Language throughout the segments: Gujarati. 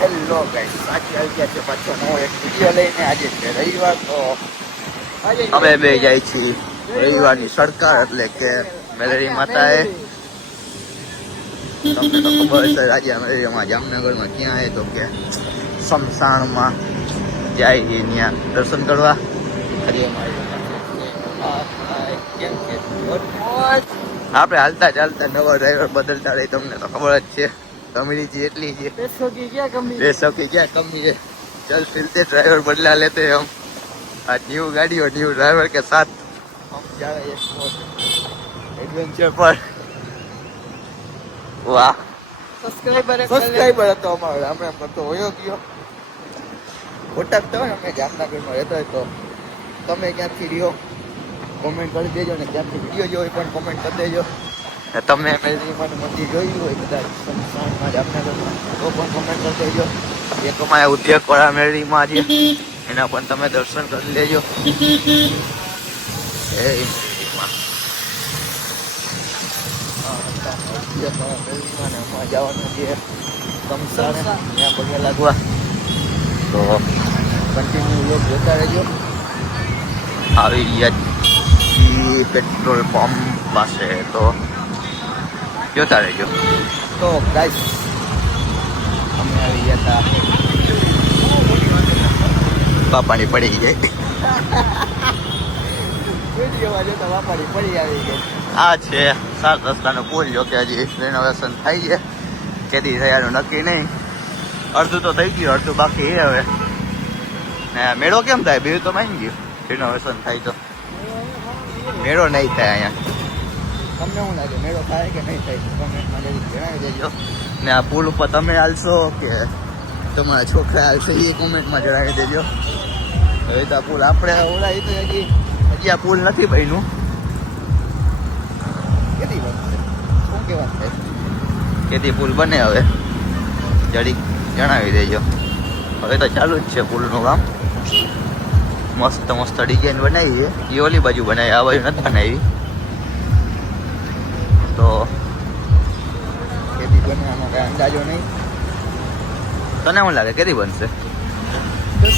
હેલો ગાઈસ, આજે આવી ગયા છે પાછો નવો એક વિડીયો લઈને. આજે છે રવિવાર, તો અમે બે જાય છીએ રવિવારની સરકાર એટલે કે મેલેરી માતાએ. તમને તો ખબર છે આજે મેલેરીમાં જામનગરમાં ક્યાં આવે તો કે શમશાનમાં જાય ત્યાં દર્શન કરવા. આપણે હાલતા ચાલતા નવો ડ્રાઈવર બદલતા રહી, તમને તો ખબર જ છે. कमी जी इतनी जी पैसों की क्या कमी है। चल फिरते ड्राइवर बदला लेते हैं हम। आज न्यू गाड़ी और न्यू ड्राइवर के साथ हम जा रहे हैं एडवेंचर पर। वाह, सब्सक्राइबर હતો અમારો, અમે તો હોયો ગયો કોટક તો અમે જામનગરમાં રહેતો હોય. તો તમે ક્યાંથી રહ્યો કોમેન્ટ કરી દેજો, ને ક્યાંથી વિડીયો જોઈ પણ કોમેન્ટ કરી દેજો. તમે મેલેરીમાં મંદિર જોયું હોય કદાચ શમશાનમાં જામનગરમાં તો પણ કોમેન્ટ કરી દેજો. એક અમારા ઉદ્યોગવાળા મેલેરીમાં છે, એના પણ તમે દર્શન કરી લેજો. જવાનું છે શમશાન, ત્યાં પગે લાગવા. તો કન્ટિન્યુ લોક જોતા રહેજો. આવી ગયા પેટ્રોલ પંપ પાસે, તો જોતા રહેજો. તો ગાઈસ અમે આવી ગયા હતા, બાપાની પડી ગઈ વિડીયોમાં જોતા બાપાની પડી આવી ગઈ. આ છે 7 રસ્તાનો પુલ, જો કે હજી રિનોવેશન થાય છે. કેદી થયાનું નક્કી નહીં. અડધું તો થઈ ગયું, અડધું બાકી છે હવે. ને મેળો કેમ થાય? બીજું તો માની ગયું. રિનોવેશન થાય તો મેળો નહીં થાય અહીંયા. તમને શું લાગે, મેળો થાય કે નહીં થાય? કોમેન્ટમાં જણાવી દેજો. ને આ પુલ ઉપર તમે હાલશો કે તમારા છોકરા હાલશે એ કોમેન્ટમાં જણાવી દેજો. હવે તો આ પુલ આપણે ઓળાવી તો હજી આ પુલ નથી બન્યું. કેદી બનશે શું કહેવાનું થાય? કેદી પુલ બને હવે જરીક જણાવી દેજો. હવે તો ચાલુ જ છે પુલનું કામ. મસ્ત મસ્ત ડિઝાઇન બનાવી છે. એ ઓલી બાજુ બનાવી, આ બાજુ નથી બનાવી. તો કેદી બને આનો કઈ અંદાજો નહીં. તને શું લાગે કેદી બનશે? 10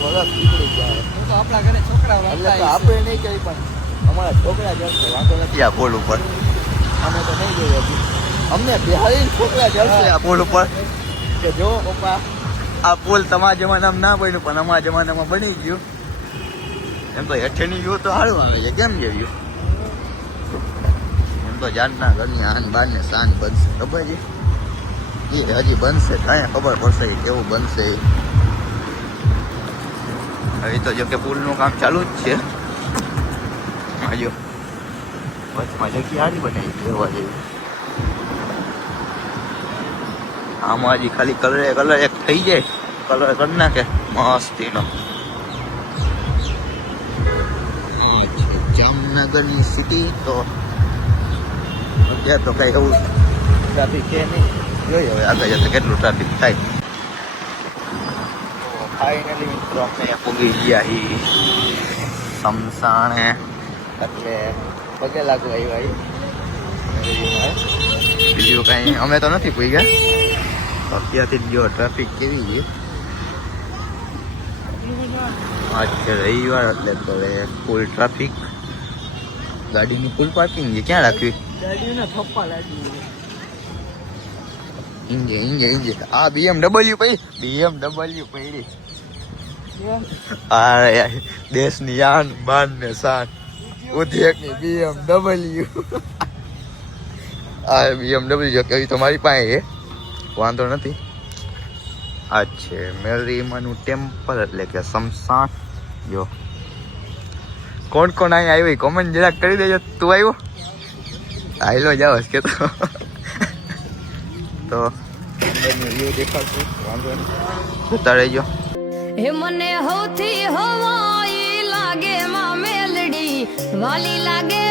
વર્ષ નીકળી જાય. તો આપણા ઘરે છોકરા આપણે નહીં કરી, પણ અમારા છોકરા જશે. વાંધો નથી આ પુલ ઉપર. અમે તો નહીં જોઈએ, અમને બિહારી છોકરા જશે આ પુલ ઉપર કે જો પપ્પા આ પુલ તમારા જમાનામાં ના બન્યું, પણ અમારા જમાનામાં બની ગયું. એમ તો હેઠેની વ્યૂ તો સારું આવે છે. કેમ છે વ્યૂ? એમ તો જાનના ઘરની આન બાર ને શાન બનશે, ખબર છે? એ હજી બનશે, કાંઈ ખબર પડશે કેવું બનશે. હવે તો જો કે પુલનું કામ ચાલુ જ છે. હજુ વચમાં જગ્યા સારી બનાવી જોવા જેવી. આમાં હજી ખાલી કલર એક થઈ જાય, કલર કરી નાખે મસ્તીનો. જામનગરની સિટી તો અત્યારે તો કઈ એવું ટ્રાફિક છે નહીં. જોઈએ હવે આગળ જતા કેટલું ટ્રાફિક થાય. ફાઇનલી મિત્રો અમે પૂગી ગયા શમશાને, એટલે પગે લાગુ આવ્યા. બીજું કઈ અમે તો નથી પૂગ્યા. અત્યારથી જો ટ્રાફિક કેવી છે. આજ છે રવિવાર એટલે તો ફૂલ ટ્રાફિક. ગાડીની ફૂલ પાર્કિંગ છે. ક્યાં રાખવી? ઇન્જે આ BMW પડી. આ દેશની આન બાન ને શાન ઉદ્યોગની BMW. આ BMW જો કે તમારી પાસે છે, વાંધો નથી. આ છે મેલેરીમાનું ટેમ્પલ એટલે કે શમશાન. જો કોણ કોણ અહીંયા આવ્યું કોમેન્ટ જરાક કરી દેજો. તું આવ્યો? આયલો જાવ કે તો વ્યૂ દેખાડશું, વાંધો નહીં, જોતા રહેજો. હે મને હૌથી હવાઈ લાગે માં મેલડી વાલી લાગે